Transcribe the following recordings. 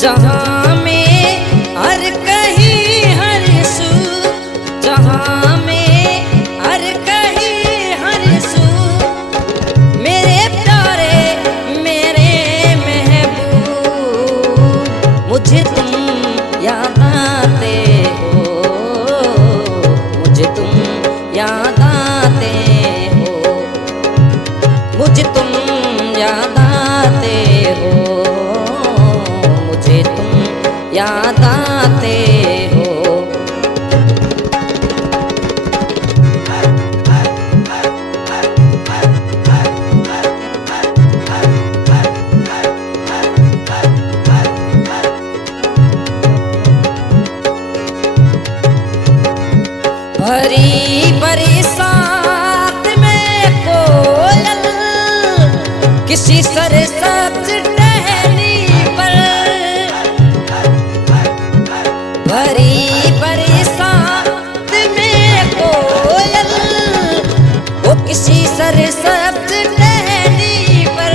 जहाँ में हर कहीं हर सू, जहाँ में हर कहीं हर सू, मेरे प्यारे मेरे महबूब, मुझे तुम याद आते हो, मुझे तुम याद आते हो, मुझे तुम याद आते हो, मुझे तुम याद आते हो। भरी बरसात में कोयल किसी सरसब्ज टहनी पर, भरी बरसात में कोयल वो किसी सरसब्ज टहनी पर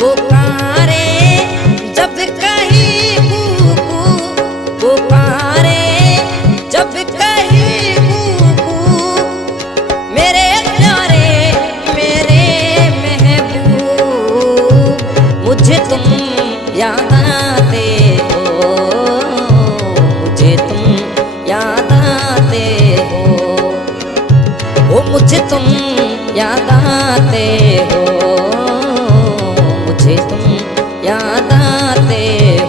पुकारे जब कहीं कूकू, पुकारे जब कहीं कूकू, मेरे प्यारे मेरे महबूब, मुझे तुम याद आते हो, मुझे तुम याद आते हो, ओ मुझे तुम याद आते हो, मुझे तुम याद आते हो।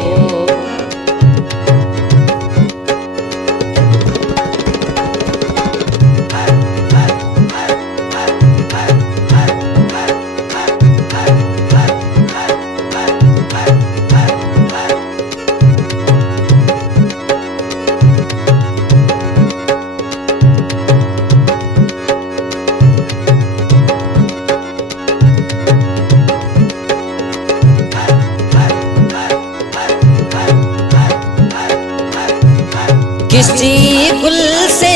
किसी गुल से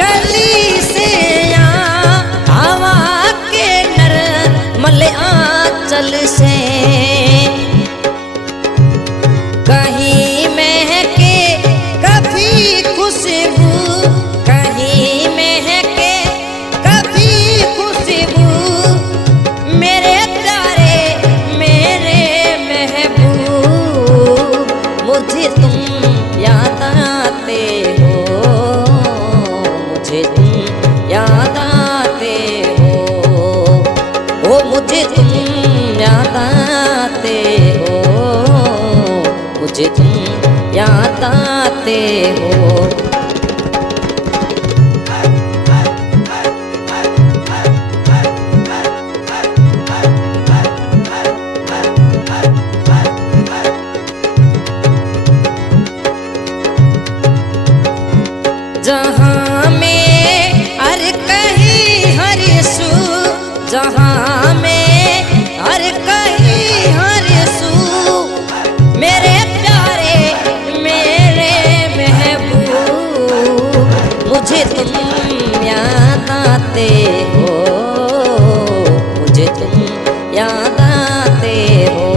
कली से या हवा के नरमल आंचल से, कहीं महके कभी खुशबू, कहीं महके कभी खुशबू, मेरे प्यारे मेरे महबूब, मुझे तुम याद आते हो, मुझे तुम याद आते हो, ओ मुझे तुम याद आते हो, मुझे तुम याद आते हो। जहाँ में हर कहीं हर सू, जहाँ में हर कहीं हर सू, मेरे प्यारे मेरे महबूब, मुझे तुम याद आते हो, मुझे तुम याद आते हो,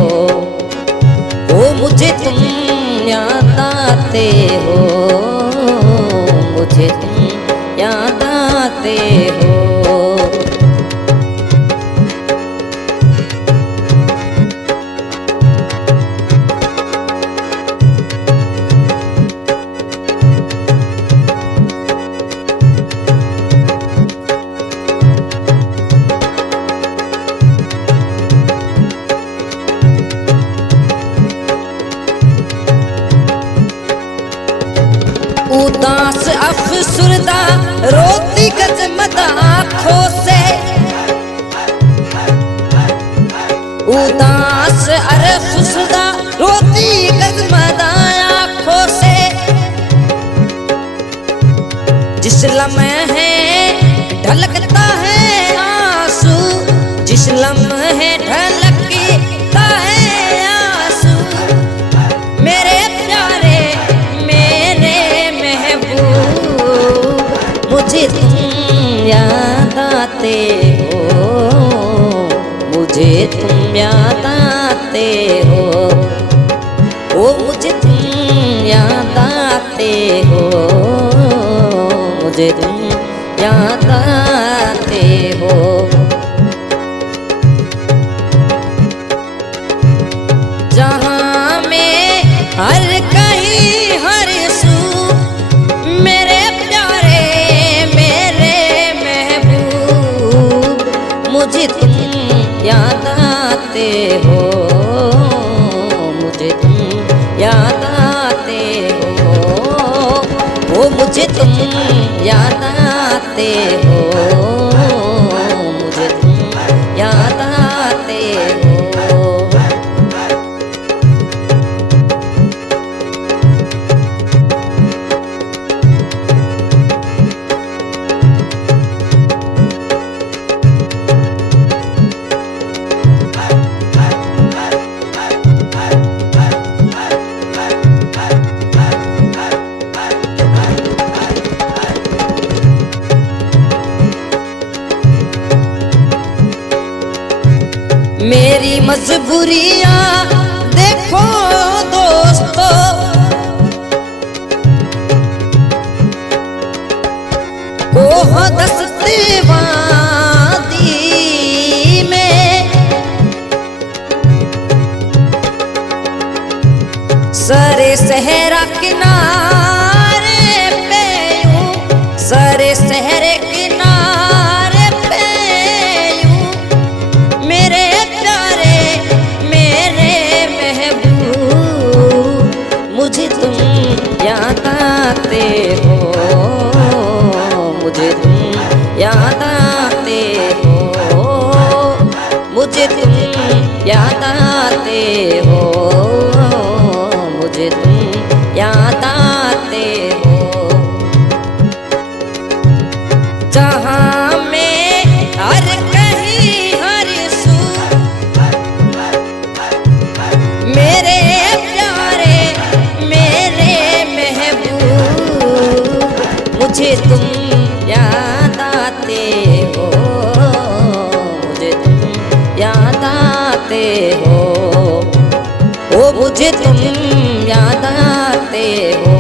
ओ मुझे तुम याद आते हो, मुझे तुम याद आते हो। उदास अफसुरदा रोती गजमद आँखों से, उदास अफसुरदा रोती गजमद आँखों से, जिस लम्हे ढलकता है आंसू, जिस लम्हे ढलकता है आंसू, मेरे प्यारे मेरे महबूब, मुझे तुम याद आते हो, मुझे तुम याद आते हो, ओ आते हो, मुझे तुम याद आते हो। जहाँ में हर कहीं हर सू मेरे प्यारे मेरे महबूब, मुझे तुम याद आते हो, मुझे तुम याद आते हो, ओ मुझे तुम याद आते हो, मुझे तुम याद आते हो। मेरी मजबूरियां देखो दोस्तों, कोह दस्ते वादी में सरे सहरा किनारे पे यूं, सरे सहरे किनारे पे यूं मेरे प्यारे मेरे महबूब, मुझे तुम याद आते हो, मुझे तुम याद आते हो, मुझे तुम याद आते हो, मुझे तुम याद आते हो। जहाँ में हर कहीं हर सू मेरे प्यारे मेरे महबूब, मुझे तुम याद आते हो, मुझे तुम याद आते हो, ओ मुझे तुम याद आते हो,